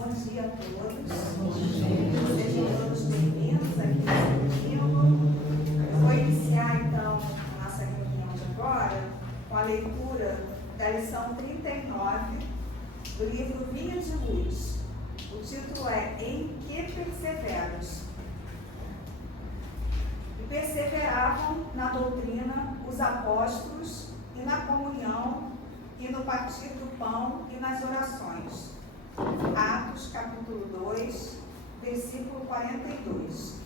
Bom dia a todos. Sejam todos bem-vindos aqui nesse domingo. Eu vou iniciar então a nossa reunião de agora com a leitura da lição 39 do livro Vinha de Luz. O título é Em que perseveras? E perseveravam na doutrina os apóstolos e na comunhão e no partir do pão e nas orações. Atos, capítulo 2, versículo 42.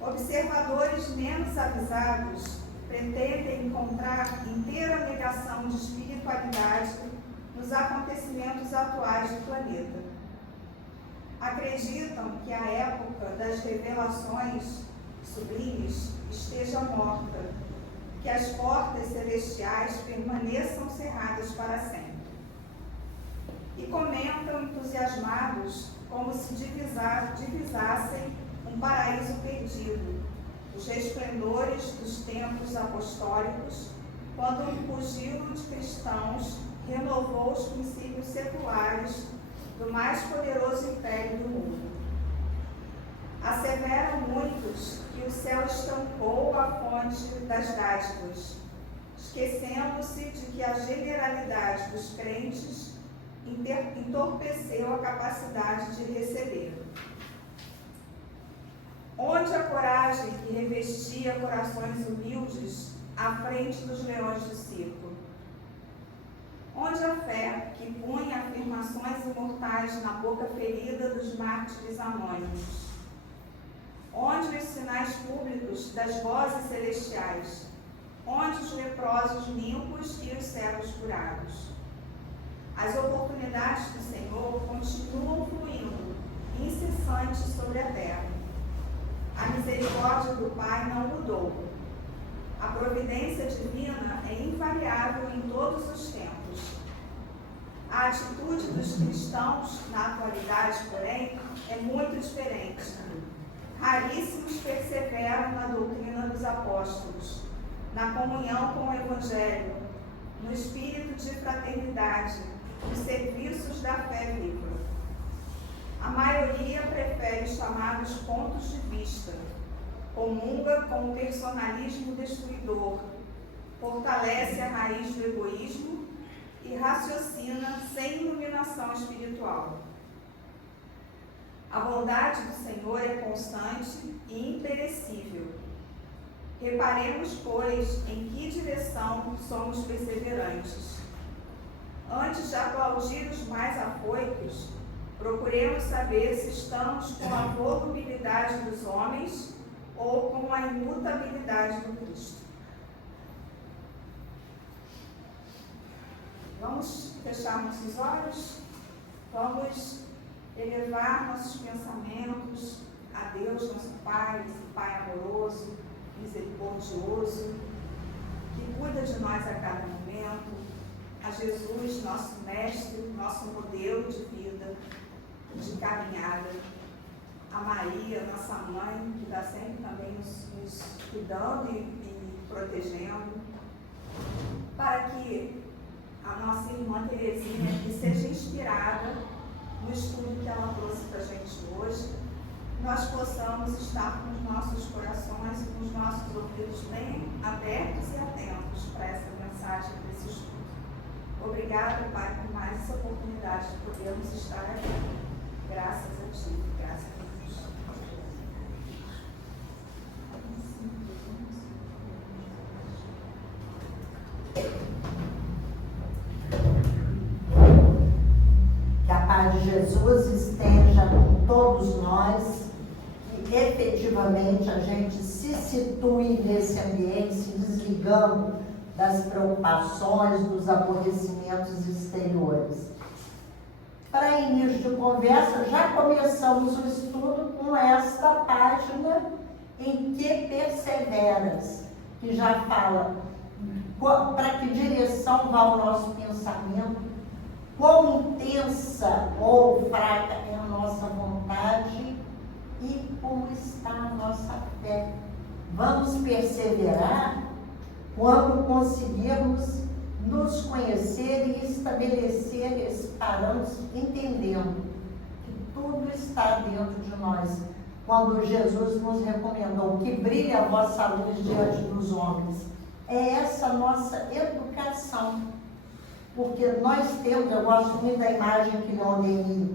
Observadores menos avisados pretendem encontrar inteira negação de espiritualidade nos acontecimentos atuais do planeta. Acreditam que a época das revelações sublimes esteja morta, que as portas celestiais permaneçam cerradas para sempre. E comentam entusiasmados como se divisassem um paraíso perdido, os resplendores dos templos apostólicos, quando um pugilo de cristãos renovou os princípios seculares do mais poderoso império do mundo. Asseveram muitos que o céu estancou a fonte das dádivas, esquecendo-se de que a generalidade dos crentes entorpeceu a capacidade de receber. Onde a coragem que revestia corações humildes à frente dos leões do circo? Onde a fé que punha afirmações imortais na boca ferida dos mártires anônimos? Onde os sinais públicos das vozes celestiais? Onde os leprosos limpos e os cegos curados? As oportunidades do Senhor continuam fluindo, incessantes sobre a terra. A misericórdia do Pai não mudou. A providência divina é invariável em todos os tempos. A atitude dos cristãos, na atualidade, porém, é muito diferente. Raríssimos perseveram na doutrina dos apóstolos, na comunhão com o Evangelho, no espírito de fraternidade, nos serviços da fé viva. A maioria prefere os chamados pontos de vista, comunga com o personalismo destruidor, fortalece a raiz do egoísmo e raciocina sem iluminação espiritual. A bondade do Senhor é constante e imperecível. Reparemos, pois, em que direção somos perseverantes. Antes de aplaudir os mais afoitos, procuremos saber se estamos com a volubilidade dos homens ou com a imutabilidade do Cristo. Vamos fechar nossos olhos? Vamos elevar nossos pensamentos a Deus, nosso Pai, esse Pai amoroso, misericordioso, que cuida de nós a cada momento, a Jesus, nosso mestre, nosso modelo de vida, de caminhada, a Maria, nossa mãe, que está sempre também nos cuidando e protegendo, para que a nossa irmã Terezinha que seja inspirada no estudo que ela trouxe para a gente hoje, nós possamos estar com os nossos corações e com os nossos ouvidos bem abertos e atentos para essa mensagem, para esse estudo. Obrigada, Pai, por mais essa oportunidade de podermos estar aqui. Graças a Ti, graças a Deus. Que a paz de Jesus esteja com todos nós, que efetivamente a gente se situe nesse ambiente, se desligando das preocupações, dos aborrecimentos exteriores. Para início de conversa, já começamos o estudo com esta página em que perseveras, que já fala para que direção vai o nosso pensamento, quão intensa ou fraca é a nossa vontade e como está a nossa fé. Vamos perseverar quando conseguirmos nos conhecer e estabelecer esses parâmetros, entendendo que tudo está dentro de nós. Quando Jesus nos recomendou que brilhe a vossa luz diante dos homens, é essa nossa educação. Porque nós temos, eu gosto muito da imagem que Leon Denis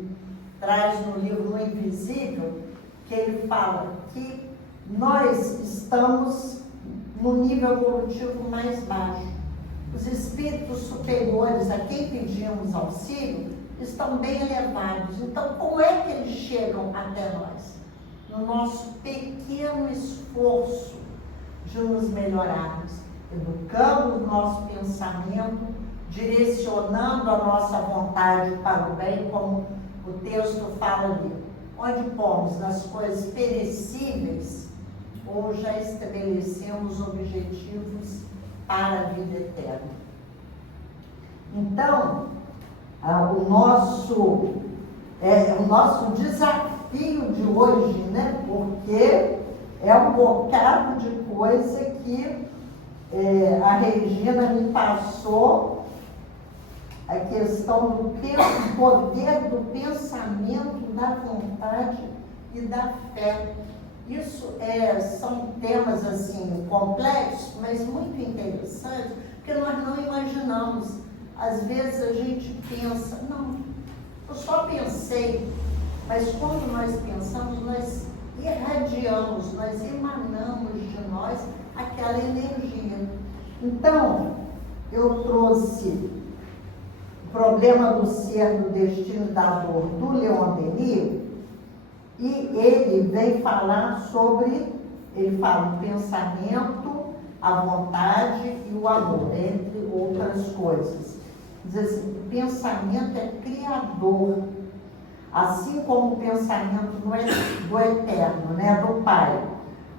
traz no livro O Invisível, que ele fala que nós estamos no nível evolutivo mais baixo. Os espíritos superiores a quem pedimos auxílio estão bem elevados. Então, como é que eles chegam até nós? No nosso pequeno esforço de nos melhorarmos, educando o nosso pensamento, direcionando a nossa vontade para o bem, como o texto fala ali, onde pomos nas coisas perecíveis ou já estabelecemos objetivos para a vida eterna. Então, o nosso desafio de hoje, né? Porque é um bocado de coisa que a Regina me passou, a questão do poder do pensamento, da vontade e da fé. Isso são temas assim complexos, mas muito interessantes, porque nós não imaginamos. Às vezes a gente pensa, não, eu só pensei, mas quando nós pensamos, nós irradiamos, nós emanamos de nós aquela energia. Então, eu trouxe o problema do ser, do destino, da dor, do Leon Denis, e ele vem falar sobre, ele fala o pensamento, a vontade e o amor, entre outras coisas. Diz assim, o pensamento é criador, assim como o pensamento do eterno, né, do Pai,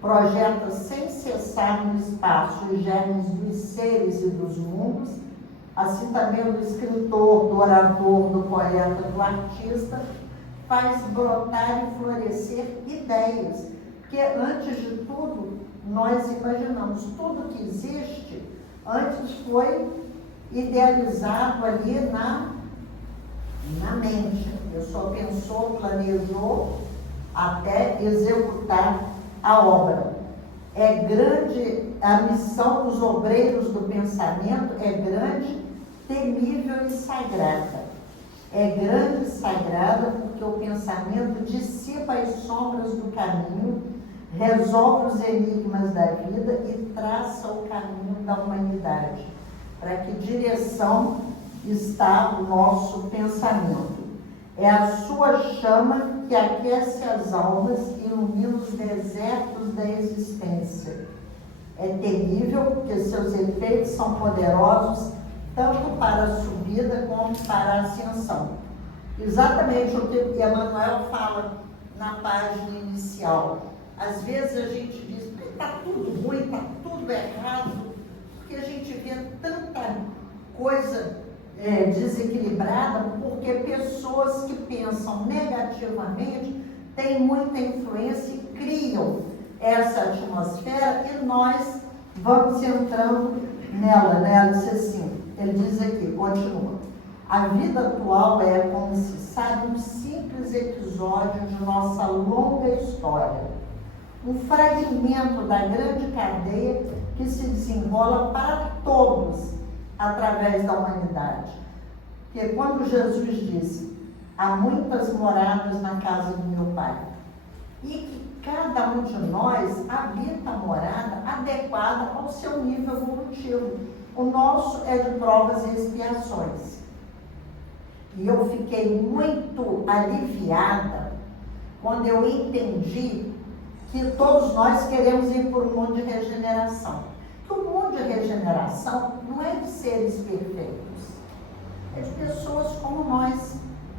projeta sem cessar no espaço os germes dos seres e dos mundos, assim também o do escritor, do orador, do poeta, do artista, faz brotar e florescer ideias. Porque antes de tudo, nós imaginamos, tudo que existe, antes foi idealizado ali na mente. A pessoa pensou, planejou, até executar a obra. É grande, a missão dos obreiros do pensamento é grande, temível e sagrada. É grande e sagrada porque o pensamento dissipa as sombras do caminho, resolve os enigmas da vida e traça o caminho da humanidade. Para que direção está o nosso pensamento? É a sua chama que aquece as almas e ilumina os desertos da existência. É terrível porque seus efeitos são poderosos tanto para a subida como para a ascensão. Exatamente o que Emmanuel fala na página inicial. Às vezes a gente diz, está tudo ruim, está tudo errado, porque a gente vê tanta coisa desequilibrada, porque pessoas que pensam negativamente têm muita influência e criam essa atmosfera e nós vamos entrando nela, né? Ela disse assim, ele diz aqui, continua, a vida atual é, como se sabe, um simples episódio de nossa longa história, um fragmento da grande cadeia que se desenrola para todos através da humanidade. Porque quando Jesus disse, há muitas moradas na casa do meu Pai, e que cada um de nós habita a morada adequada ao seu nível evolutivo. O nosso é de provas e expiações. E eu fiquei muito aliviada quando eu entendi que todos nós queremos ir por um mundo de regeneração. Que o mundo de regeneração não é de seres perfeitos, é de pessoas como nós,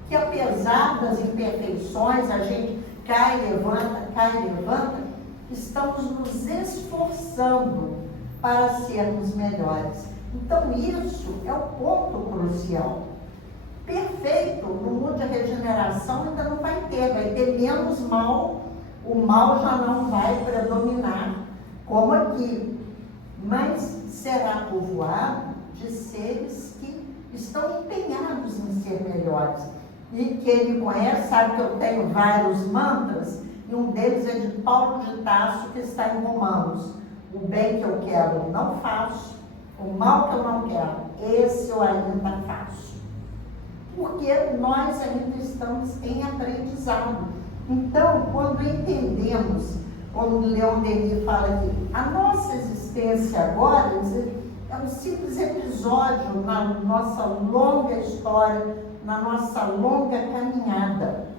que apesar das imperfeições, a gente cai, levanta, estamos nos esforçando para sermos melhores. Então isso é o ponto crucial. Perfeito, no mundo de regeneração ainda não vai ter menos mal, o mal já não vai predominar, como aqui, mas será povoado de seres que estão empenhados em ser melhores. E quem me conhece sabe que eu tenho vários mantras, e um deles é de Paulo de Tarso, que está em Romanos. O bem que eu quero não faço, o mal que eu não quero, esse eu ainda faço. Porque nós ainda estamos em aprendizado. Então, quando entendemos, como Leon Denis fala aqui, a nossa existência agora é um simples episódio na nossa longa história, na nossa longa caminhada.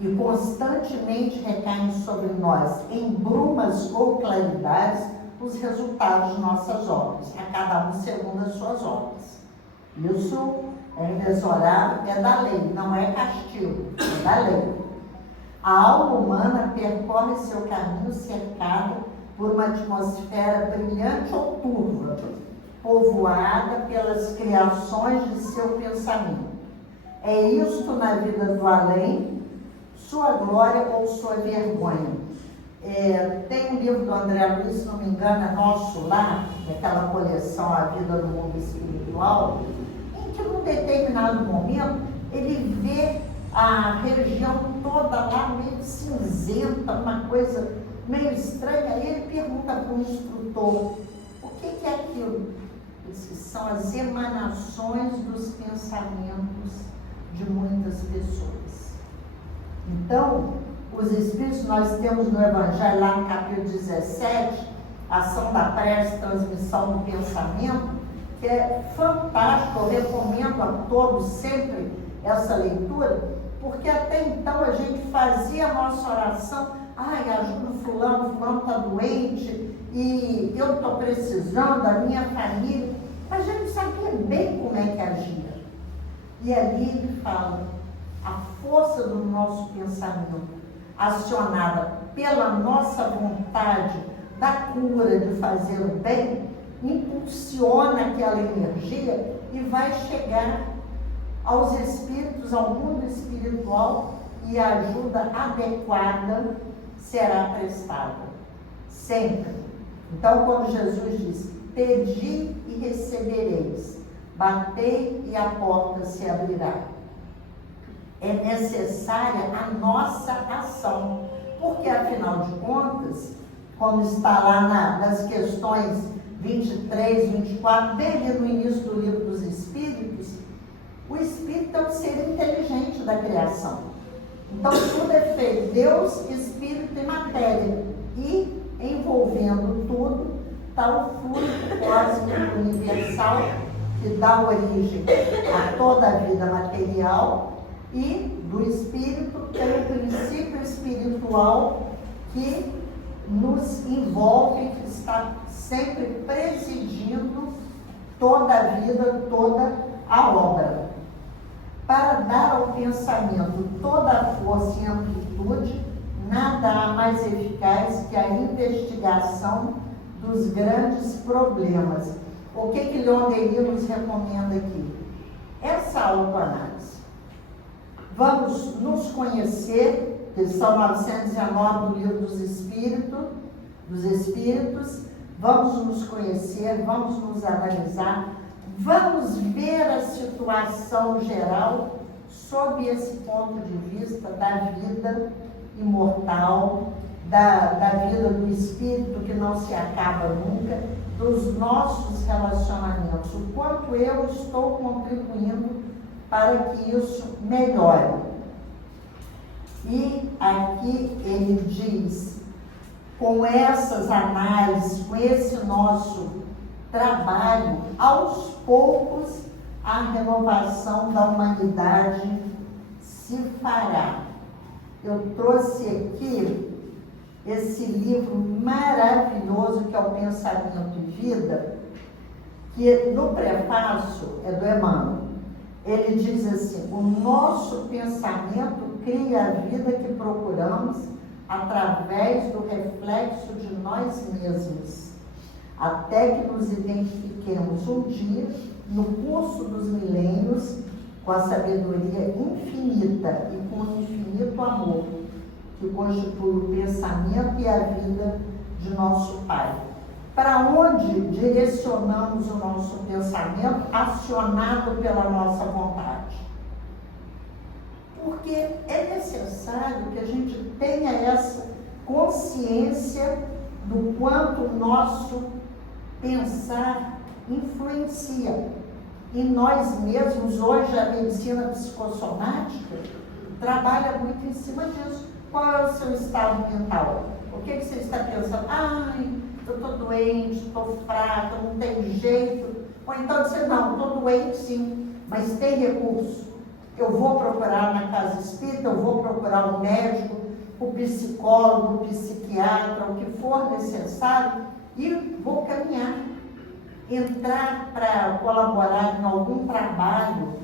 E constantemente recaem sobre nós, em brumas ou claridades, os resultados de nossas obras, a cada um segundo as suas obras. Isso é inexorável, é da lei, não é castigo, é da lei. A alma humana percorre seu caminho cercado por uma atmosfera brilhante ou turva, povoada pelas criações de seu pensamento. É isto na vida do além, sua glória ou sua vergonha. Tem um livro do André Luiz, se não me engano, é Nosso Lar, daquela coleção A Vida no Mundo Espiritual, em que num determinado momento ele vê a região toda lá meio cinzenta, uma coisa meio estranha, e ele pergunta para o instrutor, o que é aquilo? Ele diz que são as emanações dos pensamentos de muitas pessoas. Então, os Espíritos, nós temos no Evangelho, lá no capítulo 17, ação da prece, transmissão do pensamento, que é fantástico, eu recomendo a todos sempre essa leitura, porque até então a gente fazia a nossa oração, ajuda o fulano está doente, e eu estou precisando, a minha família, mas a gente sabia bem como é que agia. E ali ele fala, a força do nosso pensamento, acionada pela nossa vontade da cura de fazer o bem, impulsiona aquela energia e vai chegar aos espíritos, ao mundo espiritual, e a ajuda adequada será prestada. Sempre. Então, quando Jesus diz, pedi e recebereis, batei e a porta se abrirá. É necessária a nossa ação, porque, afinal de contas, como está lá nas questões 23, 24, bem ali no início do Livro dos Espíritos, o Espírito é um ser inteligente da criação. Então, tudo é feito, Deus, Espírito e matéria, e envolvendo tudo, está o fluido cósmico universal, que dá origem a toda a vida material, e do Espírito tem o princípio espiritual que nos envolve, que está sempre presidindo toda a vida, toda a obra. Para dar ao pensamento toda a força e amplitude, nada há mais eficaz que a investigação dos grandes problemas. O que Leon Denis nos recomenda aqui? Essa autoanálise. Vamos nos conhecer, que são 919 do Livro dos Espíritos, vamos nos conhecer, vamos nos analisar, vamos ver a situação geral sob esse ponto de vista da vida imortal, da vida do espírito que não se acaba nunca, dos nossos relacionamentos, o quanto eu estou contribuindo para que isso melhore. E aqui ele diz, com essas análises, com esse nosso trabalho, aos poucos a renovação da humanidade se fará. Eu trouxe aqui esse livro maravilhoso que é o Pensamento e Vida, que no prefácio é do Emmanuel. Ele diz assim, o nosso pensamento cria a vida que procuramos através do reflexo de nós mesmos, até que nos identifiquemos um dia, no curso dos milênios, com a sabedoria infinita e com o infinito amor, que constitui o pensamento e a vida de nosso Pai. Para onde direcionamos o nosso pensamento acionado pela nossa vontade? Porque é necessário que a gente tenha essa consciência do quanto o nosso pensar influencia. E nós mesmos, hoje, a medicina psicossomática trabalha muito em cima disso. Qual é o seu estado mental? O que você está pensando? Ai, eu estou doente, estou fraca, não tem jeito. Ou então você, não, estou doente sim, mas tem recurso. Eu vou procurar na casa espírita, eu vou procurar o médico, o psicólogo, o psiquiatra, o que for necessário, e vou caminhar. Entrar para colaborar em algum trabalho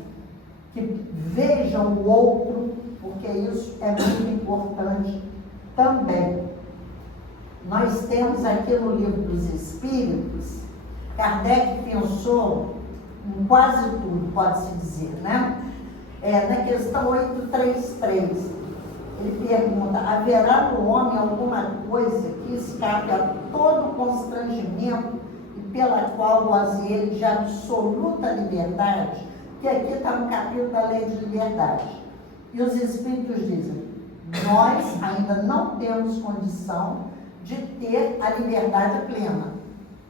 que veja o outro, porque isso é muito importante também. Nós temos aqui no Livro dos Espíritos, Kardec pensou em quase tudo, pode-se dizer, né? Na questão 833, ele pergunta: haverá no homem alguma coisa que escape a todo constrangimento e pela qual goze ele de absoluta liberdade? Que aqui está no capítulo da Lei de Liberdade. E os Espíritos dizem: nós ainda não temos condição de ter a liberdade plena.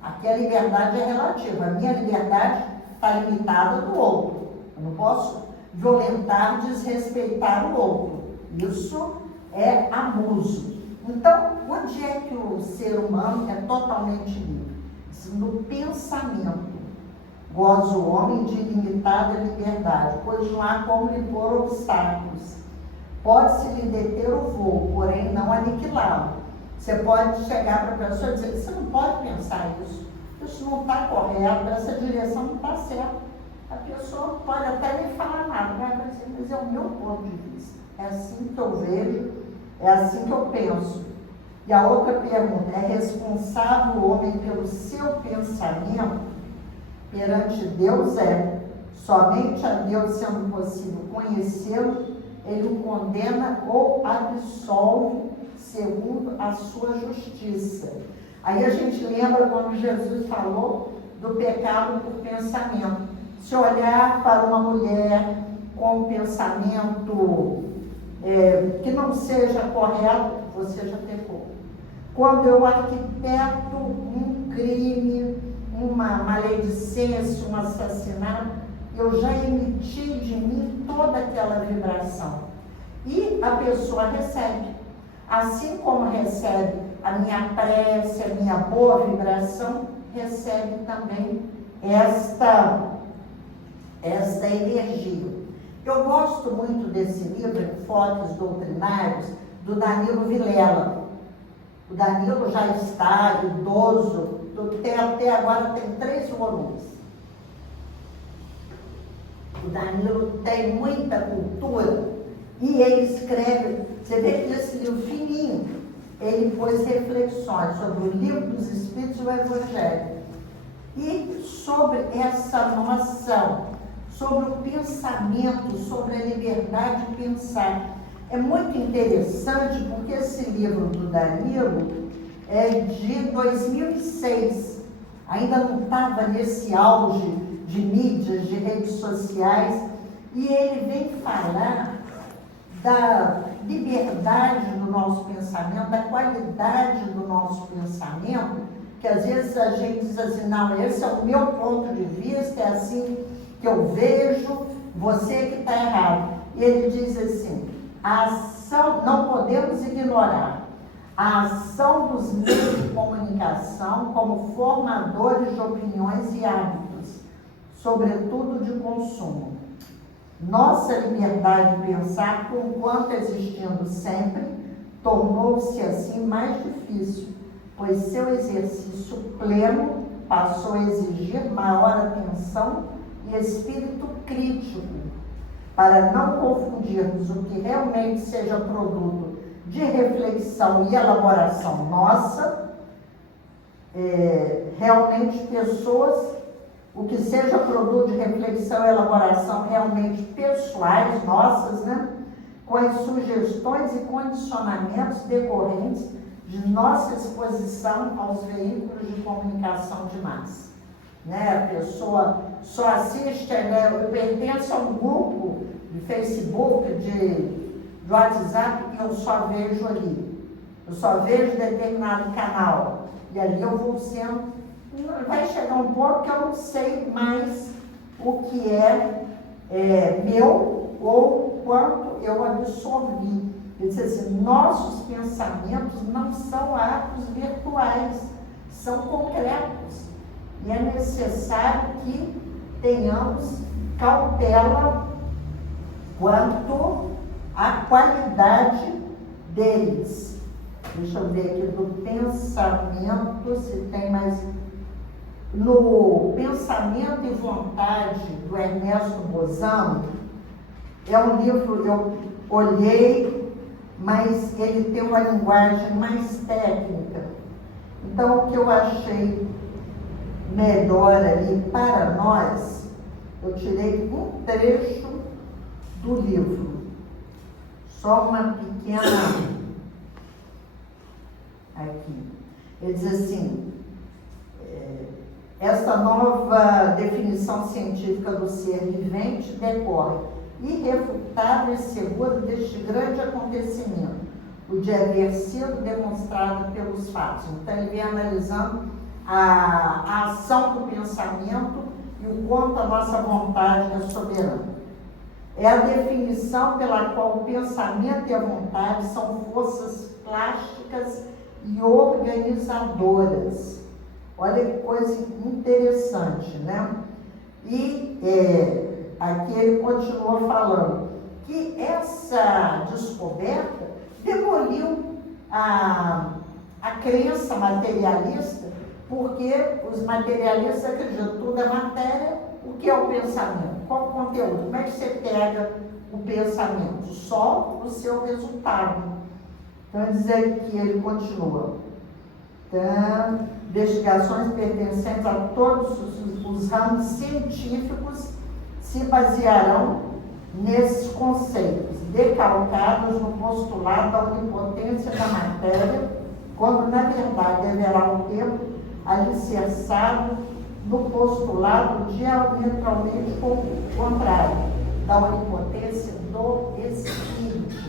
Aqui a liberdade é relativa. A minha liberdade está limitada do outro. Eu não posso violentar, desrespeitar o outro. Isso é abuso. Então, onde é que o ser humano é totalmente livre? No pensamento. Goza o homem de ilimitada liberdade, pois não há como lhe pôr obstáculos. Pode-se lhe deter o voo, porém não aniquilá-lo. Você pode chegar para a pessoa e dizer: você não pode pensar isso não está correto, essa direção não está certa. A pessoa pode até nem falar nada, vai dizer: mas é o meu ponto de vista, é assim que eu vejo, é assim que eu penso. E a outra pergunta: é responsável o homem pelo seu pensamento? Perante Deus é. Somente a Deus sendo possível conhecê-lo, ele o condena ou absolve segundo a sua justiça. Aí a gente lembra quando Jesus falou do pecado por pensamento. Se olhar para uma mulher com um pensamento que não seja correto, você já pecou. Quando eu arquiteto um crime, uma maledicência, um assassinato, eu já emiti de mim toda aquela vibração. E a pessoa recebe. Assim como recebe a minha prece, a minha boa vibração, recebe também esta energia. Eu gosto muito desse livro, Enfoques Doutrinários, do Danilo Vilela. O Danilo já está idoso, até agora tem 3 volumes. O Danilo tem muita cultura e ele escreve, você vê que esse livro fininho, ele pôs reflexões sobre o Livro dos Espíritos e o Evangelho. E sobre essa noção, sobre o pensamento, sobre a liberdade de pensar. É muito interessante porque esse livro do Danilo é de 2006. Ainda não estava nesse auge de mídias, de redes sociais. E ele vem falar da liberdade do nosso pensamento, da qualidade do nosso pensamento, que às vezes a gente diz assim: não, esse é o meu ponto de vista, é assim que eu vejo, você que está errado. E ele diz assim: a ação, não podemos ignorar a ação dos meios de comunicação como formadores de opiniões e hábitos, sobretudo de consumo. Nossa liberdade de pensar, conquanto existindo sempre, tornou-se assim mais difícil, pois seu exercício pleno passou a exigir maior atenção e espírito crítico, para não confundirmos o que realmente seja produto de reflexão e elaboração nossa, realmente pessoas, o que seja produto de reflexão e elaboração realmente pessoais nossas, né? Com as sugestões e condicionamentos decorrentes de nossa exposição aos veículos de comunicação de massa. Né? A pessoa só assiste, né? Eu pertenço a um grupo de Facebook, de WhatsApp, que eu só vejo ali. Eu só vejo determinado canal. E ali eu vou sendo... Vai chegar um ponto que eu não sei mais o que é meu ou quanto eu absorvi. Ele disse assim, nossos pensamentos não são atos virtuais, são concretos. E é necessário que tenhamos cautela quanto à qualidade deles. Deixa eu ver aqui do pensamento, se tem mais... No Pensamento e Vontade, do Ernesto Bozano, é um livro, eu olhei, mas ele tem uma linguagem mais técnica. Então, o que eu achei melhor ali para nós, eu tirei um trecho do livro. Só uma pequena... Aqui. Ele diz assim... Esta nova definição científica do ser vivente decorre irrefutável e segura deste grande acontecimento, o de haver sido demonstrado pelos fatos. Então, ele vem analisando a ação do pensamento e o quanto a nossa vontade é soberana. É a definição pela qual o pensamento e a vontade são forças plásticas e organizadoras. Olha que coisa interessante, né? E aqui ele continua falando que essa descoberta demoliu a crença materialista, porque os materialistas acreditam que tudo é matéria. O que é o pensamento? Qual o conteúdo? Como é que você pega o pensamento? Só o seu resultado. Então, dizer que ele continua. Então, investigações pertencentes a todos os ramos científicos se basearão nesses conceitos, decalcados no postulado da onipotência da matéria, quando, na verdade, deverá um tempo alicerçado no postulado diametralmente contrário, da onipotência do espírito.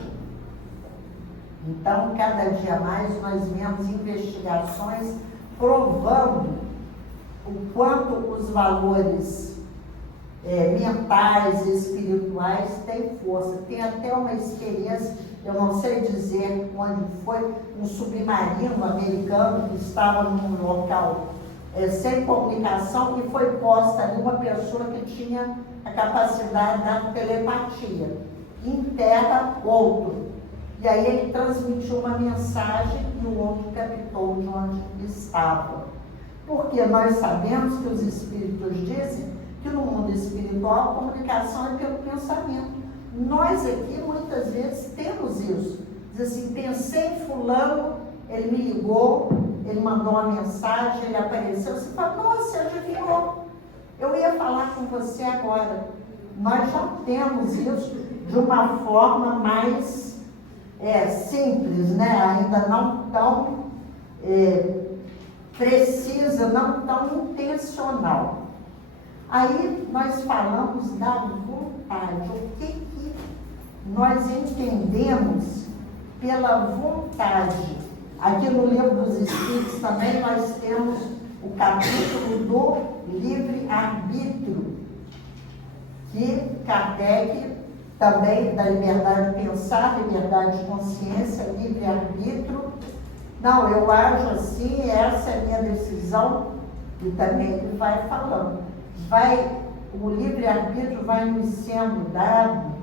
Então, cada dia mais nós vemos investigações provando o quanto os valores mentais e espirituais têm força. Tem até uma experiência, eu não sei dizer onde foi, um submarino americano que estava num local sem comunicação e foi posta ali uma pessoa que tinha a capacidade da telepatia. Em terra, outro. E aí ele transmitiu uma mensagem e o outro captou de onde estava. Porque nós sabemos que os espíritos dizem que no mundo espiritual a comunicação é pelo pensamento. Nós aqui muitas vezes temos isso. Diz assim, pensei em fulano, ele me ligou, ele mandou uma mensagem, ele apareceu, você fala, nossa, adivinhou, eu ia falar com você agora. Nós já temos isso de uma forma mais simples, né? Ainda não tão precisa, não tão intencional. Aí nós falamos da vontade. O que nós entendemos pela vontade? Aqui no Livro dos Espíritos também nós temos o capítulo do livre-arbítrio, que Kardec também da liberdade de pensar, liberdade de consciência, livre-arbítrio. Não, eu ajo assim, essa é a minha decisão, e também ele vai falando. O livre-arbítrio vai nos sendo dado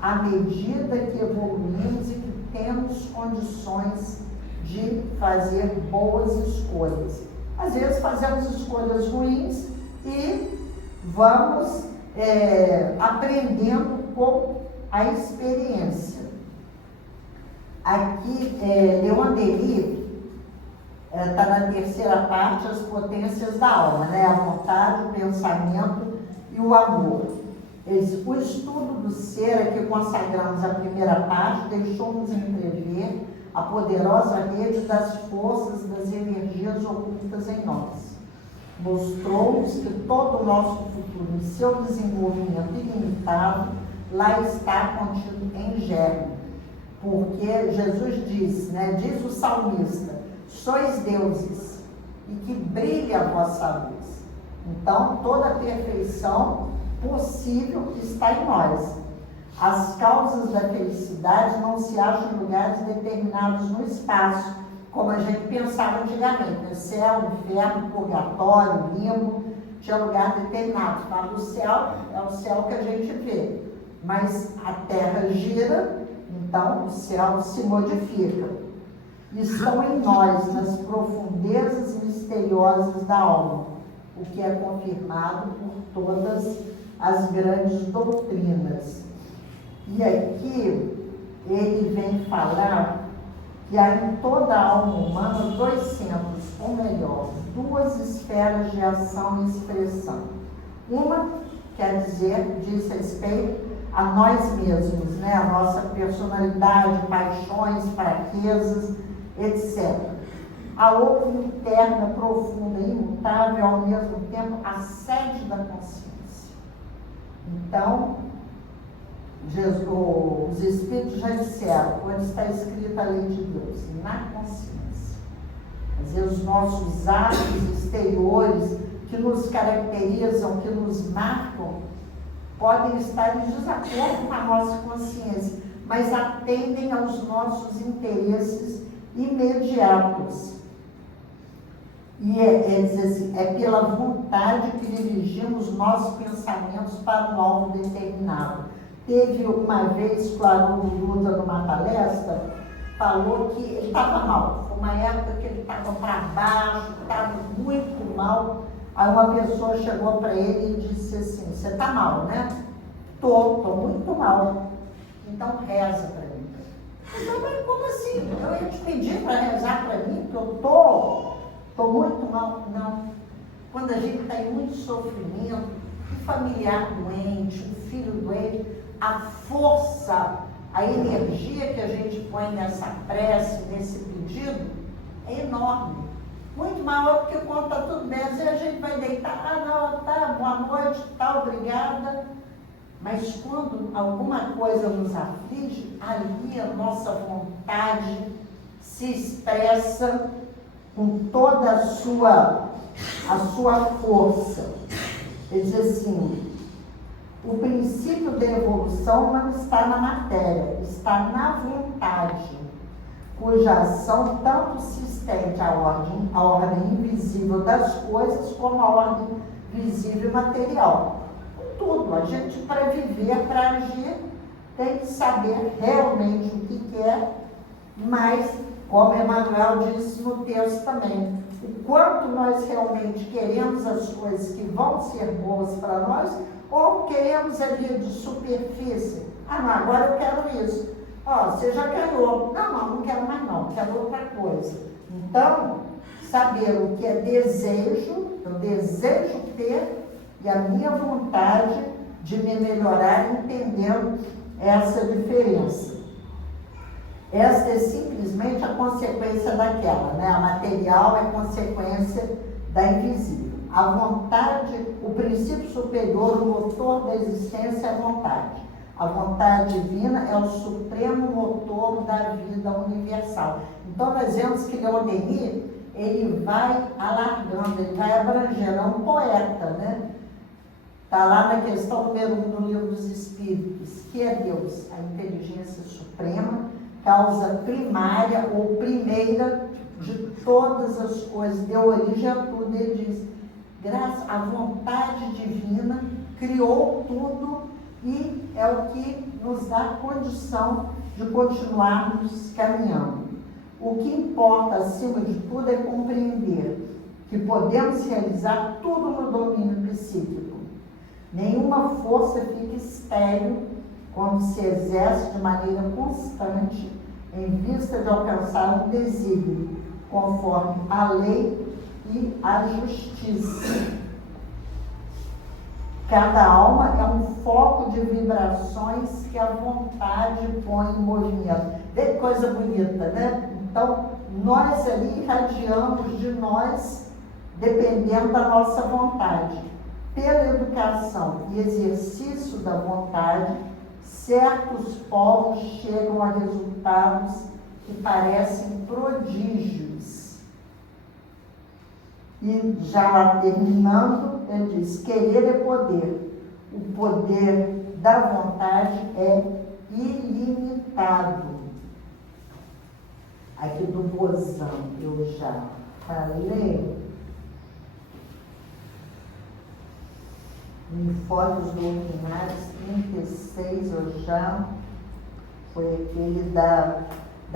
à medida que evoluímos e que temos condições de fazer boas escolhas. Às vezes fazemos escolhas ruins e vamos aprendendo com a experiência. Aqui, Leon Denis está na terceira parte, as potências da alma, né? A vontade, o pensamento e o amor. O estudo do ser, a que consagramos a primeira parte, deixou-nos entrever a poderosa rede das forças das energias ocultas em nós. Mostrou-nos que todo o nosso futuro, em seu desenvolvimento ilimitado, lá está contido em germe. Porque Jesus diz, né, diz o salmista, sois deuses e que brilha a vossa luz. Então, toda a perfeição possível está em nós. As causas da felicidade não se acham em lugares determinados no espaço, como a gente pensava antigamente, né? Céu, inferno, purgatório, limbo, tinha lugar determinado. Mas o céu é o céu que a gente vê, mas a terra gira, então o céu se modifica. Estão em nós, nas profundezas misteriosas da alma, o que é confirmado por todas as grandes doutrinas. E aqui ele vem falar que há em toda a alma humana dois centros, ou melhor, duas esferas de ação e expressão. Uma, quer dizer, diz respeito a nós mesmos, né? A nossa personalidade, paixões, fraquezas, etc. A outra interna, profunda e imutável, ao mesmo tempo, a sede da consciência. Então, os Espíritos já disseram, onde está escrita a lei de Deus, na consciência. Quer dizer, os nossos atos exteriores que nos caracterizam, que nos marcam, podem estar em desacordo com a nossa consciência, mas atendem aos nossos interesses imediatos. E dizer assim, é pela vontade que dirigimos nossos pensamentos para um alvo determinado. Teve uma vez que o Haroldo Dutra, numa palestra, falou que ele estava mal. Foi uma época que ele estava para baixo, estava muito mal. Aí uma pessoa chegou para ele e disse assim, você está mal, né? Estou muito mal. Então reza para mim. Mas como assim? Eu ia te pedir para rezar para mim, porque eu estou muito mal. Não. Quando a gente está em muito sofrimento, um familiar doente, um filho doente, a força, a energia que a gente põe nessa prece, nesse pedido, é enorme. Muito maior do que quando está tudo bem. Às vezes a gente vai deitar, não, tá, boa noite, tá, obrigada. Mas quando alguma coisa nos aflige, ali a nossa vontade se expressa com toda a sua força. Ele diz assim, o princípio da evolução não está na matéria, está na vontade, cuja ação tanto se estende à ordem invisível das coisas, como à ordem visível e material. Tudo, a gente para viver, para agir, tem que saber realmente o que quer, mas, como Emmanuel disse no texto também, o quanto nós realmente queremos as coisas que vão ser boas para nós, ou queremos ali de superfície. Ah, não, agora eu quero isso. Ó, você já ganhou. Não quero mais não, quero outra coisa. Então, saber o que é desejo, eu desejo ter, e a minha vontade de me melhorar entendendo essa diferença. Esta é simplesmente a consequência daquela, né? A material é consequência da invisível. A vontade, o princípio superior, o motor da existência é a vontade. A vontade divina é o supremo motor da vida universal. Então nós vemos que Leon Denis, ele vai alargando, ele vai abrangendo, é um poeta, né? Está lá na questão número 1 do Livro dos Espíritos, que é Deus, a inteligência suprema, causa primária ou primeira de todas as coisas, deu origem a tudo. Ele diz, graças à vontade divina, criou tudo e é o que nos dá condição de continuarmos caminhando. O que importa, acima de tudo, é compreender que podemos realizar tudo no domínio psíquico. Nenhuma força fica estéril quando se exerce de maneira constante em vista de alcançar um desígnio, conforme a lei e a justiça. Cada alma é um foco de vibrações que a vontade põe em movimento. Vê que coisa bonita, né? Então, nós ali irradiamos de nós, dependendo da nossa vontade. Pela educação e exercício da vontade, certos povos chegam a resultados que parecem prodígios. E já lá terminando, ele diz: querer é poder. O poder da vontade é ilimitado. Aqui do Bozão eu já falei. Em Fotos Doutrinários 36, eu já foi aquele da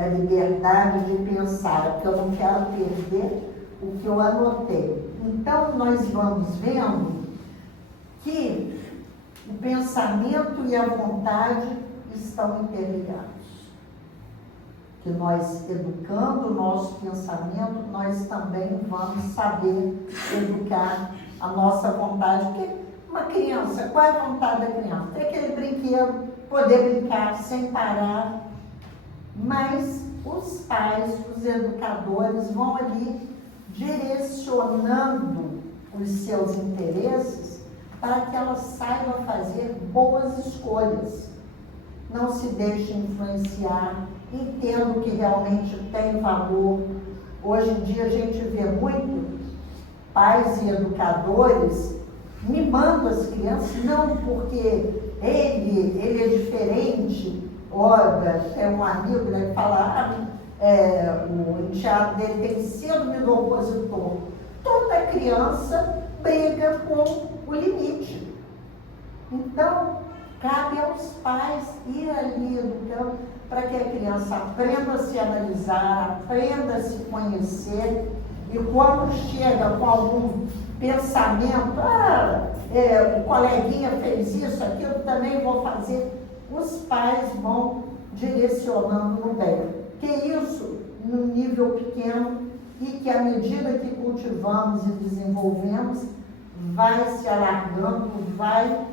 liberdade de pensar, porque eu não quero perder o que eu anotei. Então, nós vamos vendo que o pensamento e a vontade estão interligados. Que nós, educando o nosso pensamento, nós também vamos saber educar a nossa vontade. Porque uma criança, qual é a vontade da criança? Ter aquele brinquedo, poder brincar sem parar. Mas os pais, os educadores vão ali direcionando os seus interesses para que ela saiba fazer boas escolhas. Não se deixe influenciar, entenda o que realmente tem valor. Hoje em dia a gente vê muito pais e educadores mimando as crianças, não porque ele é diferente. Olha, tem um amigo, né, que fala, o enteado dele tem síndrome do opositor. Toda criança briga com o limite. Então, cabe aos pais ir ali educando para que a criança aprenda a se analisar, aprenda a se conhecer, e quando chega com algum pensamento, o coleguinha fez isso, aquilo, também vou fazer, os pais vão direcionando no bem. Que isso, num nível pequeno, e que à medida que cultivamos e desenvolvemos, vai se alargando, vai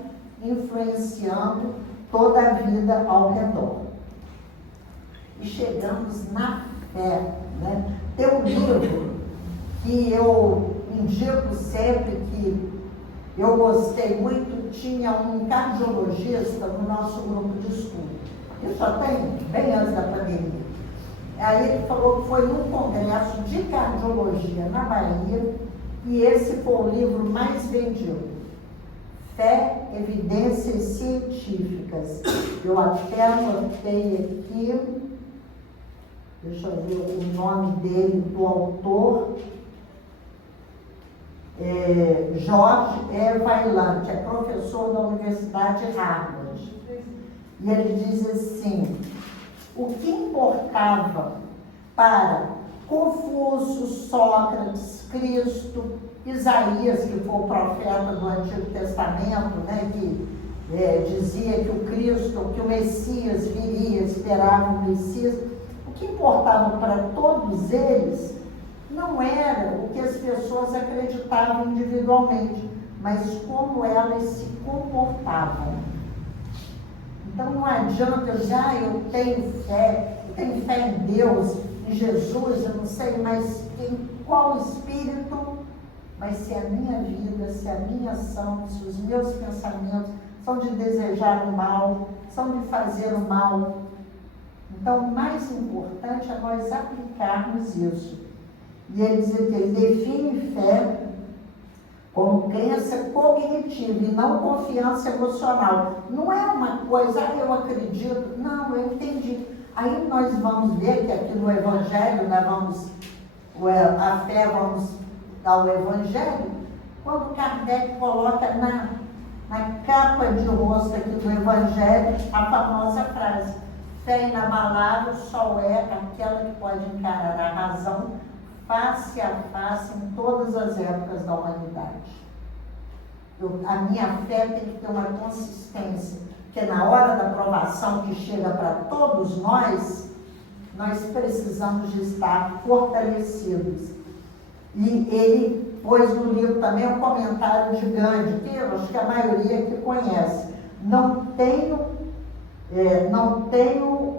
influenciando toda a vida ao redor. E chegamos na fé, né? Tem um livro que eu indico sempre, que eu gostei muito, tinha um cardiologista no nosso grupo de estudo. Isso já tem, bem antes da pandemia. Aí ele falou que foi num congresso de cardiologia na Bahia, e esse foi o livro mais vendido. Fé, Evidências Científicas. Eu até anotei aqui, deixa eu ver o nome dele, do autor, Jorge Vaillant, é professor da Universidade de Harvard. E ele diz assim: o que importava para Confúcio, Sócrates, Cristo, Isaías, que foi o profeta do Antigo Testamento, né, que dizia que o Cristo, que o Messias viria, esperava o Messias. O que importava para todos eles não era o que as pessoas acreditavam individualmente, mas como elas se comportavam. Então não adianta eu dizer, eu tenho fé em Deus, em Jesus, eu não sei mais em qual espírito, mas se a minha vida, se a minha ação, se os meus pensamentos são de desejar o mal, são de fazer o mal. Então o mais importante é nós aplicarmos isso. E ele diz que ele define fé como crença cognitiva e não confiança emocional. Não é uma coisa, eu acredito, não, eu entendi. Aí nós vamos ver que aqui no Evangelho, a fé, vamos ao Evangelho, quando Kardec coloca na capa de rosto aqui do Evangelho a famosa frase: fé inabalável só é aquela que pode encarar a razão face a face em todas as épocas da humanidade. A minha fé tem que ter uma consistência, porque na hora da provação que chega para todos nós precisamos de estar fortalecidos. E ele pôs no livro também um comentário de Gandhi, que eu acho que a maioria que conhece. Não tenho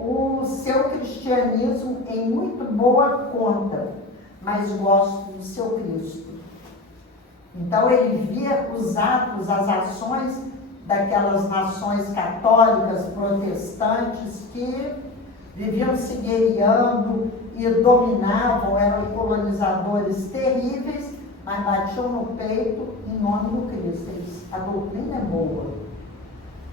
o seu cristianismo em muito boa conta, mas gosto do seu Cristo. Então ele via os atos, as ações daquelas nações católicas, protestantes, que viviam se guerreando e dominavam, eram colonizadores terríveis, mas batiam no peito em nome do Cristo. A doutrina é boa.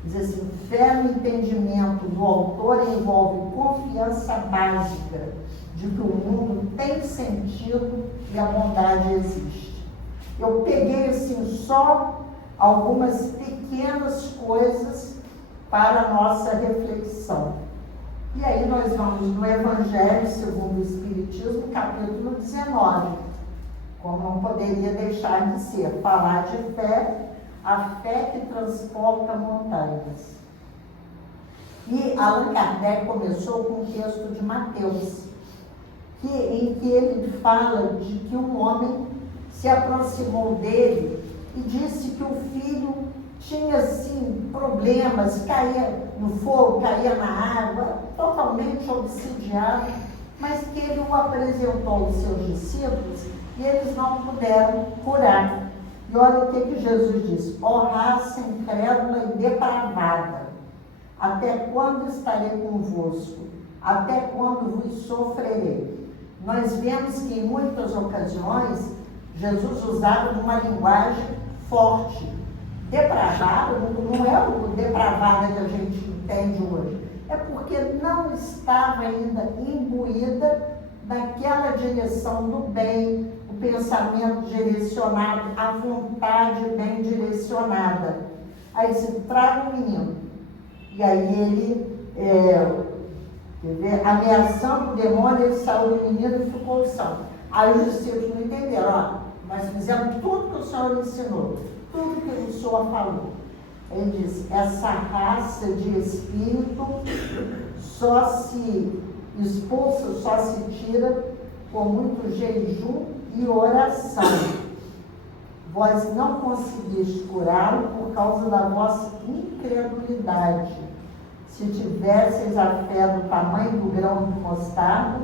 Diz assim, fé no entendimento do autor envolve confiança básica de que o mundo tem sentido e a bondade existe. Eu peguei assim só algumas pequenas coisas para a nossa reflexão. E aí nós vamos no Evangelho segundo o Espiritismo, capítulo 19. Como não poderia deixar de ser, falar de fé, a fé que transporta montanhas. E Allan Kardec começou com o texto de Mateus, em que ele fala de que um homem se aproximou dele e disse que o filho tinha, assim, problemas, caía no fogo, caía na água, totalmente obsidiado, mas que ele o apresentou aos seus discípulos e eles não puderam curar. E olha o que Jesus diz: ó raça incrédula e depravada, até quando estarei convosco? Até quando vos sofrerei? Nós vemos que em muitas ocasiões Jesus usava uma linguagem forte. Depravado não é o depravado que a gente entende hoje. É porque não estava ainda imbuída daquela direção do bem, o pensamento direcionado, a vontade bem direcionada. Aí se traga o menino. E aí ele, ameaçando o demônio, ele saiu do menino e ficou são. Aí os discípulos não entenderam, ó, nós fizemos tudo que o Senhor ensinou, tudo que o Senhor falou. Ele diz, essa raça de espírito só se expulsa, só se tira com muito jejum e oração. Vós não conseguiste curá-lo por causa da vossa incredulidade. Se tivesseis a fé do tamanho do grão de mostarda,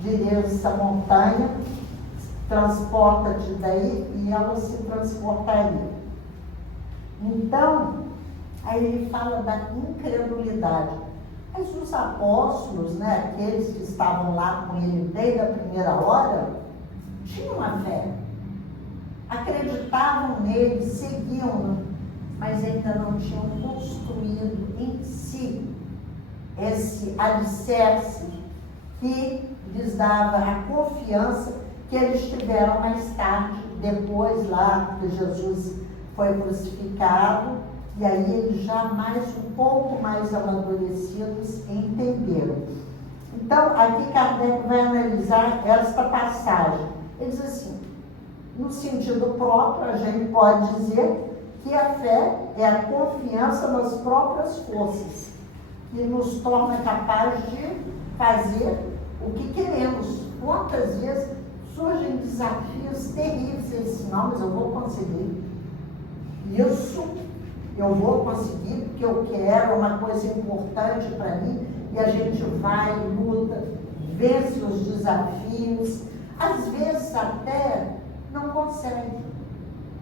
diria essa montanha, transporta-te daí, e ela se transportaria. Então, aí ele fala da incredulidade. Mas os apóstolos, né, aqueles que estavam lá com ele desde a primeira hora, tinham a fé. Acreditavam nele, seguiam-no, mas ainda não tinham construído em si esse alicerce que lhes dava a confiança que eles tiveram mais tarde, depois lá que Jesus foi crucificado, e aí eles já um pouco mais amadurecidos entenderam. Então, aqui Kardec vai analisar esta passagem. Ele diz assim, no sentido próprio, a gente pode dizer que a fé é a confiança nas próprias forças, que nos torna capazes de fazer o que queremos. Quantas vezes surgem desafios terríveis, você diz, não, mas eu vou conseguir. Isso eu vou conseguir, porque eu quero, uma coisa importante para mim, e a gente vai, luta, vence os desafios, às vezes até não consegue.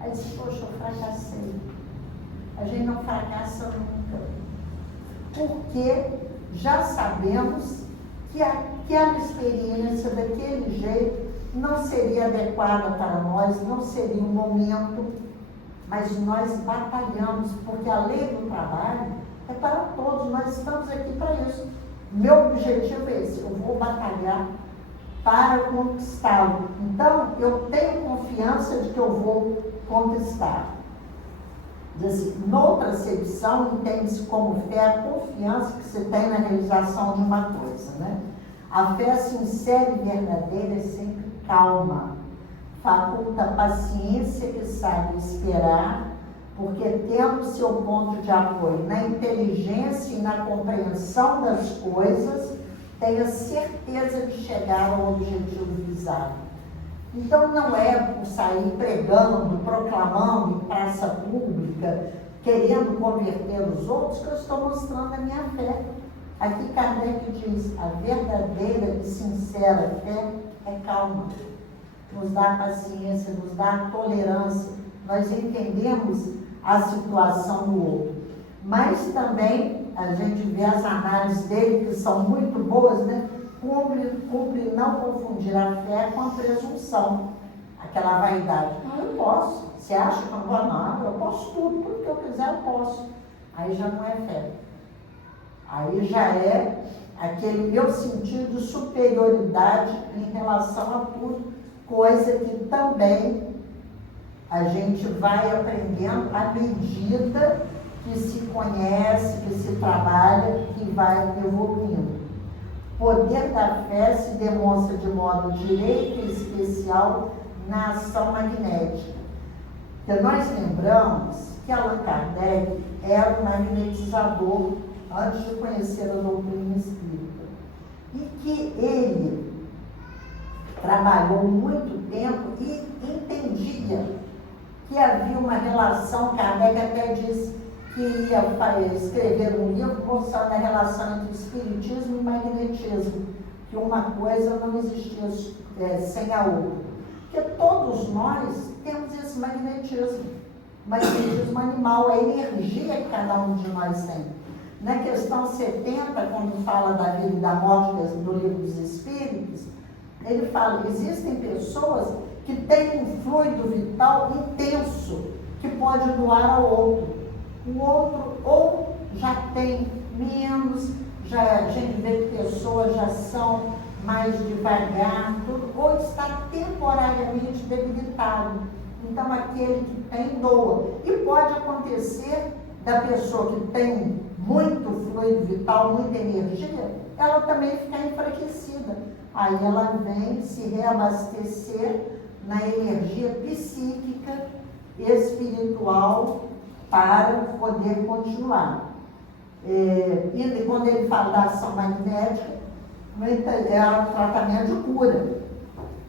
Aí diz, poxa, eu fracassei. A gente não fracassa nunca, porque já sabemos que aquela experiência, daquele jeito, não seria adequada para nós, não seria um momento, mas nós batalhamos, porque a lei do trabalho é para todos, nós estamos aqui para isso. Meu objetivo é esse, eu vou batalhar para conquistá-lo. Então, eu tenho confiança de que eu vou conquistar. Diz assim, noutra acepção, entende-se como fé a confiança que se tem na realização de uma coisa, né? A fé sincera e verdadeira é sempre calma, faculta a paciência que sabe esperar, porque tendo seu ponto de apoio na inteligência e na compreensão das coisas, tem a certeza de chegar ao objetivo visado. Então não é por sair pregando, proclamando em praça pública, querendo converter os outros, que eu estou mostrando a minha fé. Aqui Kardec diz, a verdadeira e sincera fé é calma, nos dá paciência, nos dá tolerância, nós entendemos a situação do outro. Mas também a gente vê as análises dele, que são muito boas, né? Cumpre não confundir a fé com a presunção, aquela vaidade. Não, eu posso. Você acha que eu não vou? Não, eu posso tudo que eu quiser, eu posso. Aí já não é fé. Aí já é aquele meu sentido de superioridade em relação a tudo, coisa que também a gente vai aprendendo à medida que se conhece, que se trabalha, que vai evoluindo. O poder da fé se demonstra de modo direito e especial na ação magnética. Porque nós lembramos que Allan Kardec era um magnetizador antes de conhecer a doutrina espírita. E que ele trabalhou muito tempo e entendia que havia uma relação. Kardec até disse que ia escrever um livro mostrando a relação entre espiritismo e magnetismo, que uma coisa não existia sem a outra. Porque todos nós temos esse magnetismo animal, a energia que cada um de nós tem. Na questão 70, quando fala da vida e da morte do Livro dos Espíritos, ele fala, existem pessoas que têm um fluido vital intenso, que pode doar ao outro. O outro ou já tem menos, a gente vê que pessoas já são mais devagar, ou está temporariamente debilitado. Então, aquele que tem, doa. E pode acontecer da pessoa que tem muito fluido vital, muita energia, ela também ficar enfraquecida. Aí ela vem se reabastecer na energia psíquica, espiritual, para poder continuar. E quando ele fala da ação magnética, é um tratamento de cura.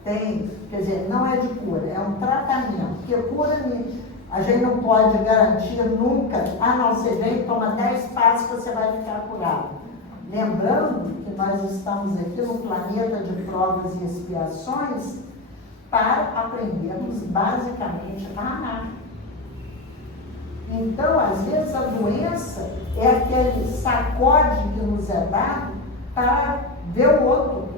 Quer dizer, não é de cura, é um tratamento. Porque cura a gente não pode garantir nunca, não, você vem e toma 10 passos que você vai ficar curado. Lembrando que nós estamos aqui no planeta de provas e expiações para aprendermos basicamente a amar. Então, às vezes, a doença é aquele sacode que nos é dado para ver o outro.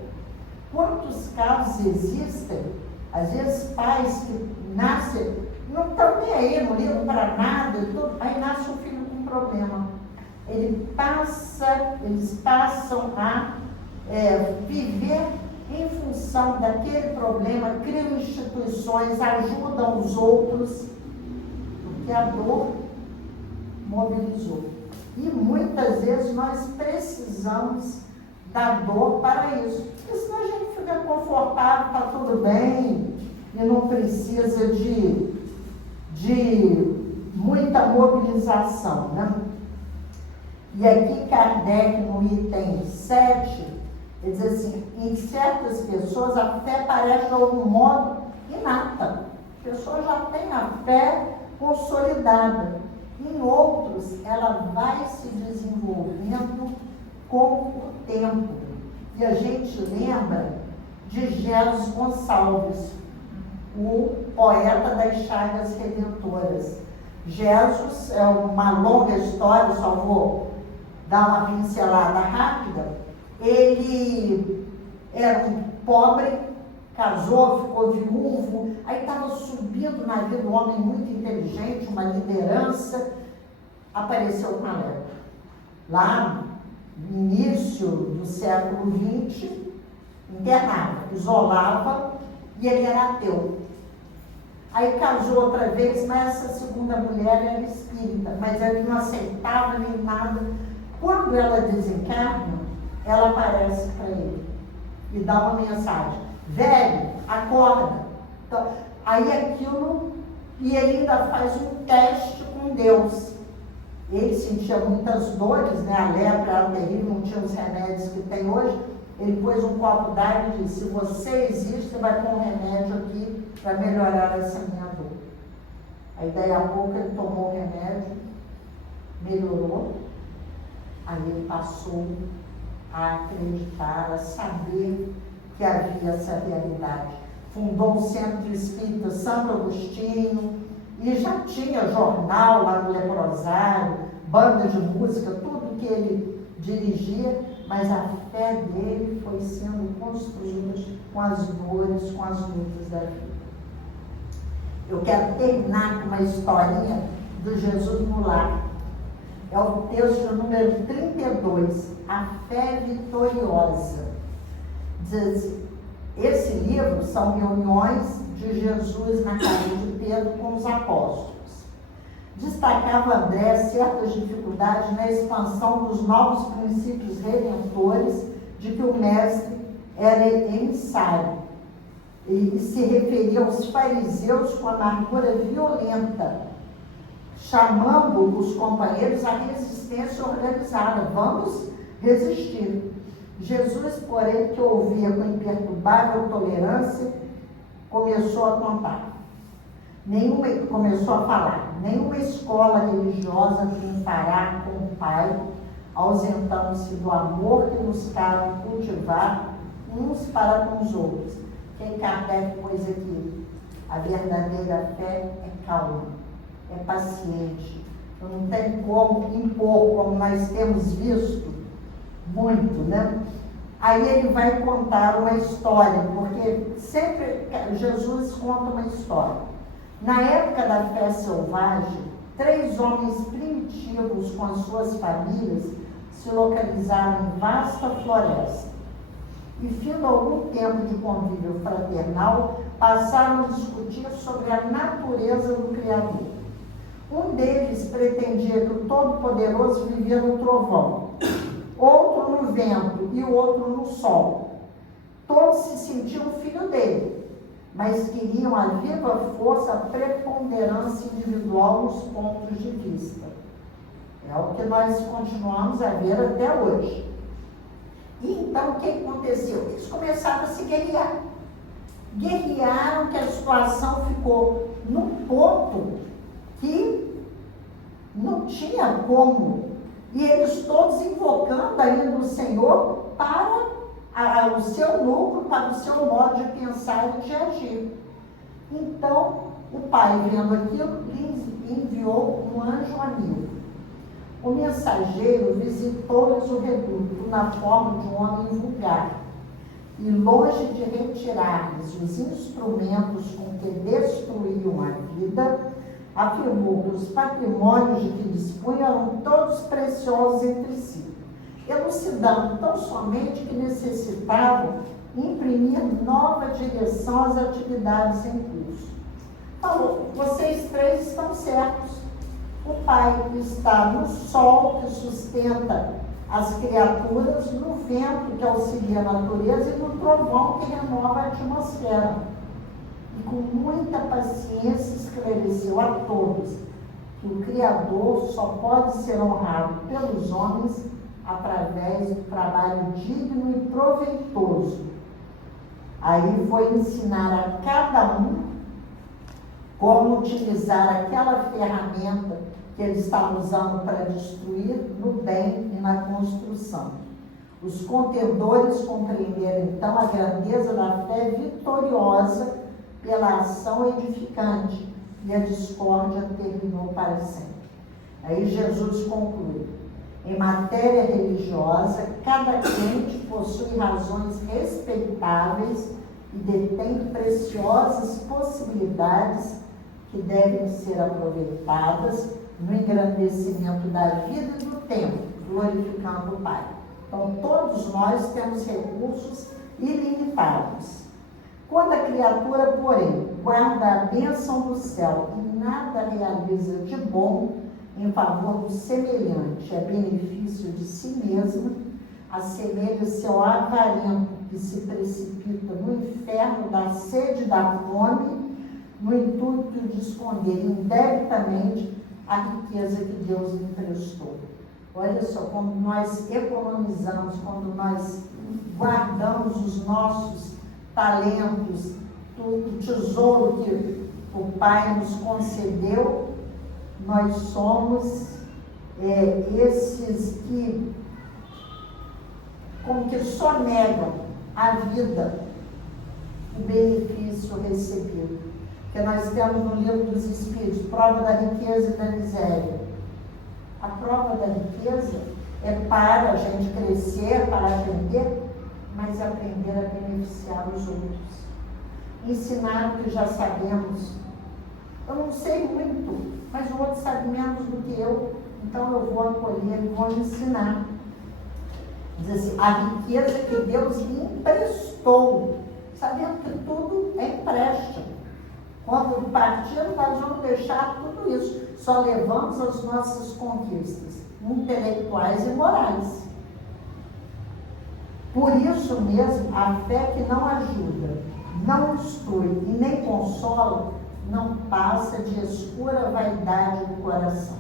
Quantos casos existem, às vezes pais que nascem, não estão nem aí, não ligam para nada, aí nasce um filho com problema. Eles passam a viver em função daquele problema, criam instituições, ajudam os outros, porque a dor mobilizou. E muitas vezes nós precisamos da dor para isso. Porque senão a gente fica confortável, está tudo bem, e não precisa de muita mobilização, né? E aqui Kardec, no item 7, ele diz assim, em certas pessoas a fé parece de algum modo inata. A pessoa já tem a fé consolidada. Em outros, ela vai se desenvolvendo com o tempo. E a gente lembra de Jesus Gonçalves, o poeta das Chagas Redentoras. Jesus é uma longa história, só vou dar uma pincelada rápida. Ele era um pobre, casou, ficou viúvo, aí estava subindo na vida, um homem muito inteligente, uma liderança, apareceu uma lepra. Lá no início do século XX, internava, isolava, e ele era ateu. Aí casou outra vez, mas essa segunda mulher era espírita, mas ele não aceitava nem nada. Quando ela desencarna, ela aparece para ele e dá uma mensagem: velho, acorda. Então, aí aquilo, e ele ainda faz um teste com Deus. Ele sentia muitas dores, né? A lepra era terrível, não tinha os remédios que tem hoje. Ele pôs um copo d'água e disse: se você existe, você vai pôr um remédio aqui para melhorar essa minha dor. Aí daí a pouco ele tomou o remédio, melhorou. Aí ele passou a acreditar, a saber que havia essa realidade. Fundou um centro espírita Santo Agostinho e já tinha jornal lá no Leprosário, banda de música, tudo que ele dirigia, mas a fé dele foi sendo construída com as dores, com as lutas da vida. Eu quero terminar com uma historinha do Jesus no Lar. É o texto número 32, A Fé Vitoriosa. Diz, esse livro são reuniões de Jesus na casa de Pedro com os apóstolos. Destacava André certas dificuldades na expansão dos novos princípios redentores de que o mestre era emissário, e se referia aos fariseus com amargura violenta, chamando os companheiros à resistência organizada. Vamos resistir. Jesus, porém, que ouvia com imperturbável tolerância, começou a falar. Nenhuma escola religiosa triunfará com o Pai, ausentando-se do amor que nos cabe cultivar uns para com os outros. Quem Kardec pôs aqui, a verdadeira fé é calma, é paciente, não tem como impor, como nós temos visto muito, né? Aí ele vai contar uma história, porque sempre Jesus conta uma história. Na época da fé selvagem, 3 homens primitivos com as suas famílias se localizaram em vasta floresta. E, findo algum tempo de convívio fraternal, passaram a discutir sobre a natureza do Criador. Um deles pretendia que o Todo-Poderoso vivia no trovão, outro no vento e o outro no sol. Todos se sentiam filho dele, mas queriam a viva força, a preponderância individual nos pontos de vista. É o que nós continuamos a ver até hoje. E então, o que aconteceu? Eles começaram a se guerrear. Guerrearam, que a situação ficou num ponto que não tinha como. E eles todos invocando ainda o Senhor para o seu lucro, para o seu modo de pensar e de agir. Então, o pai, vendo aquilo, enviou um anjo amigo. O mensageiro visitou-lhes o reduto na forma de um homem vulgar, e longe de retirar-lhes os instrumentos com que destruíam a vida, afirmou que os patrimônios de que dispunham eram todos preciosos entre si, elucidando tão somente que necessitavam imprimir nova direção às atividades em curso. Falou, vocês 3 estão certos. O Pai está no sol, que sustenta as criaturas, no vento, que auxilia a natureza, e no trovão, que renova a atmosfera. E com muita paciência esclareceu a todos que o Criador só pode ser honrado pelos homens através do trabalho digno e proveitoso. Aí foi ensinar a cada um como utilizar aquela ferramenta que ele estava usando para destruir no bem e na construção. Os contendores compreenderam então a grandeza da fé vitoriosa pela ação edificante, e a discórdia terminou para sempre. Aí Jesus conclui: em matéria religiosa, cada crente possui razões respeitáveis e detém preciosas possibilidades que devem ser aproveitadas no engrandecimento da vida e do tempo, glorificando o Pai. Então, todos nós temos recursos ilimitados. Quando a criatura, porém, guarda a bênção do céu e nada realiza de bom em favor do semelhante, a benefício de si mesma, assemelha-se ao avarento que se precipita no inferno da sede e da fome, no intuito de esconder indebitamente a riqueza que Deus lhe emprestou. Olha só, quando nós economizamos, quando nós guardamos os nossos talentos, o tesouro que o Pai nos concedeu, nós somos esses que, como que só negam a vida, o benefício recebido. Porque nós temos no livro dos Espíritos, prova da riqueza e da miséria. A prova da riqueza é para a gente crescer, para aprender, mas aprender a beneficiar os outros. Ensinar o que já sabemos. Eu não sei muito, mas o outro sabe menos do que eu, então eu vou acolher e vou ensinar. Diz assim, a riqueza que Deus lhe emprestou, sabendo que tudo é empréstimo. Quando partimos, nós vamos deixar tudo isso, só levamos as nossas conquistas intelectuais e morais. Por isso mesmo, a fé que não ajuda, não instrui e nem consola, não passa de escura vaidade do coração.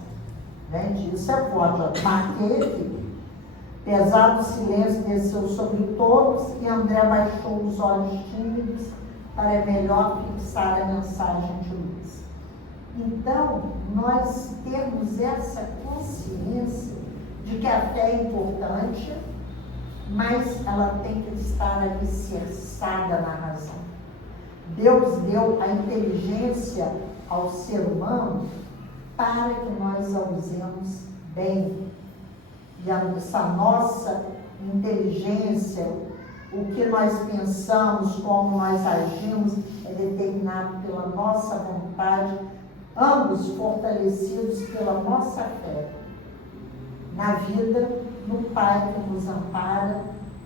Entende? Isso é forte. Marquete, pesado silêncio desceu sobre todos e André baixou os olhos tímidos para melhor fixar a mensagem de luz. Então, nós temos essa consciência de que a fé é importante, mas ela tem que estar alicerçada na razão. Deus deu a inteligência ao ser humano para que nós a usemos bem. E essa nossa inteligência, o que nós pensamos, como nós agimos, é determinado pela nossa vontade, ambos fortalecidos pela nossa fé na vida, no Pai que nos ampara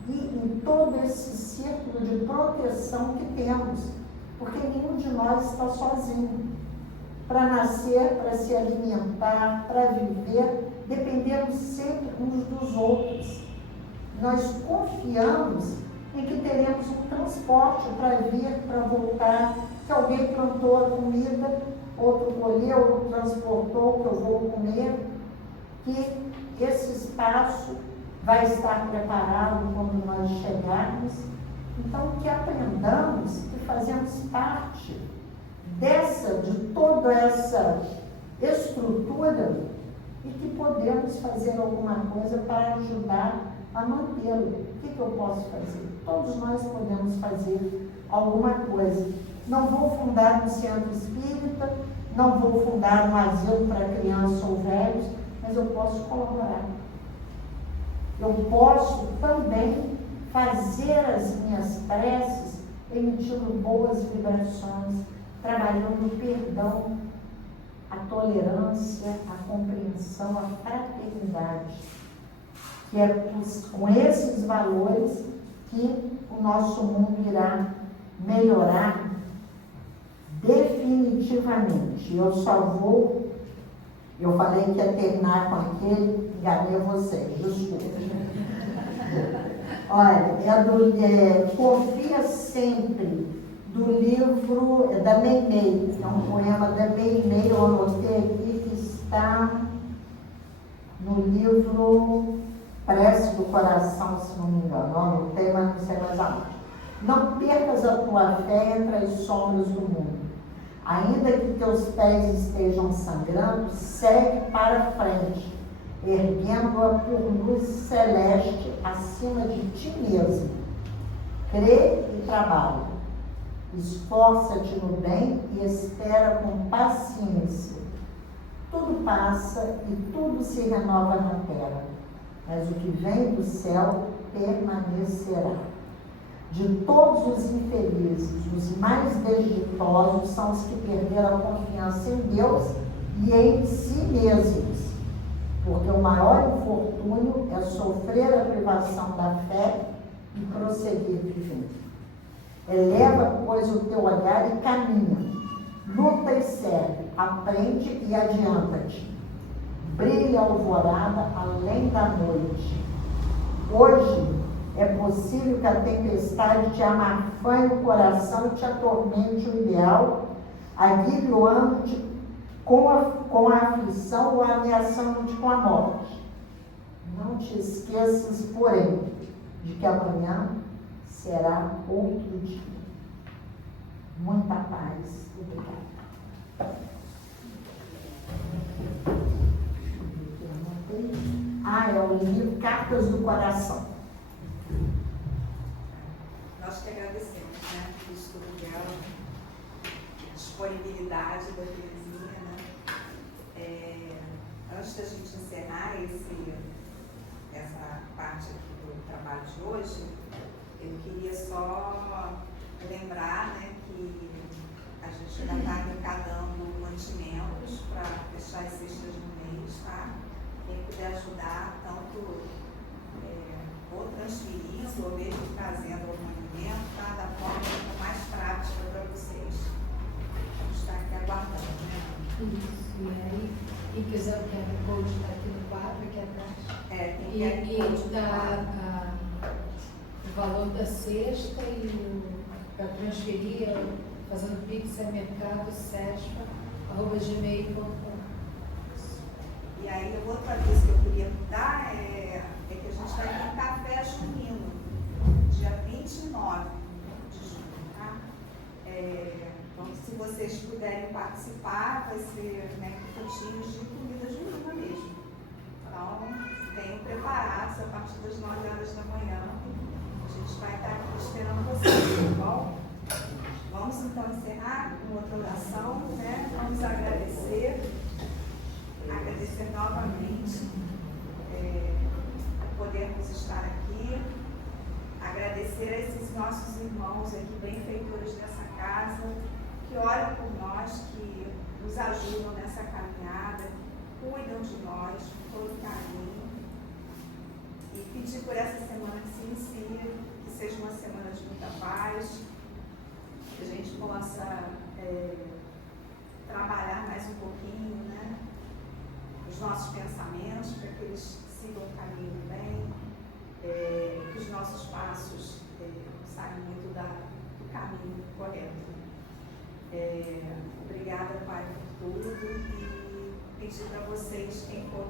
e em todo esse círculo de proteção que temos, porque nenhum de nós está sozinho. Para nascer, para se alimentar, para viver, dependemos sempre uns dos outros. Nós confiamos em que teremos um transporte para vir, para voltar, que alguém plantou a comida, outro colheu, outro transportou, que eu vou comer, que esse espaço vai estar preparado quando nós chegarmos. Então, que aprendamos que fazemos parte de toda essa estrutura e que podemos fazer alguma coisa para ajudar a mantê-lo. O que eu posso fazer? Todos nós podemos fazer alguma coisa. Não vou fundar um centro espírita, não vou fundar um asilo para crianças ou velhos, mas eu posso colaborar. Eu posso também fazer as minhas preces emitindo boas vibrações, trabalhando o perdão, a tolerância, a compreensão, a fraternidade. Que é com esses valores que o nosso mundo irá melhorar definitivamente. Eu falei que ia terminar com aquele, enganei vocês, desculpa. Olha, Confia Sempre, do livro da Meimei, é um poema da Meimei, eu anotei aqui, que está no livro Prece do Coração, se não me engano, anotei, mas não sei mais aonde. Não percas a tua fé entre as sombras do mundo. Ainda que teus pés estejam sangrando, segue para frente, erguendo-a por luz celeste acima de ti mesmo. Crê e trabalha. Esforça-te no bem e espera com paciência. Tudo passa e tudo se renova na terra, mas o que vem do céu permanecerá. De todos os infelizes, os mais desditosos são os que perderam a confiança em Deus e em si mesmos, porque o maior infortúnio é sofrer a privação da fé e prosseguir vivendo. Eleva, pois, o teu olhar e caminha, luta e segue, aprende e adianta-te. Brilha a alvorada além da noite. Hoje é possível que a tempestade te amarfanhe o coração e te atormente o ideal, aguilhoando-te com a aflição ou ameaçando-te com a morte. Não te esqueças, porém, de que amanhã será outro dia. Muita paz. Obrigada. é o livro Cartas do Coração. Nós que agradecemos, né, o estudo dela, a disponibilidade da Terezinha, né? Antes da gente encerrar essa parte aqui do trabalho de hoje, eu queria só lembrar, né, que a gente ainda está arrecadando mantimentos para fechar as cestas do mês, tá? Quem puder ajudar, tanto ou transferindo, ou mesmo trazendo algum alimento, tá? Da forma que for mais prática para vocês. Vamos estar aqui aguardando, né? Isso, e aí, quem quiser o QR Code está aqui no quadro, aqui atrás. Tem E QR Code dá o valor da cesta para transferir, fazendo Pix é mercado, sespa@gmail.com. E aí, outra vez que eu queria dar é que a gente vai ter um café junino, dia 29 de junho, tá? Então, se vocês puderem participar, vai ser, né, quitutes de comida junina mesmo. Então, venham preparados a partir das 9 horas da manhã. A gente vai estar aqui esperando vocês, tá bom? Vamos então encerrar com outra oração, né? Vamos agradecer novamente por podermos estar aqui, agradecer a esses nossos irmãos aqui, benfeitores dessa casa, que oram por nós, que nos ajudam nessa caminhada, cuidam de nós com todo carinho, e pedir por essa semana que se inicia, que seja uma semana de muita paz, que a gente possa trabalhar mais um pouquinho, né, os nossos pensamentos, para que eles sigam o caminho do bem, que os nossos passos saiam muito do caminho correto. Obrigada, Pai, por tudo, e pedir para vocês, quem for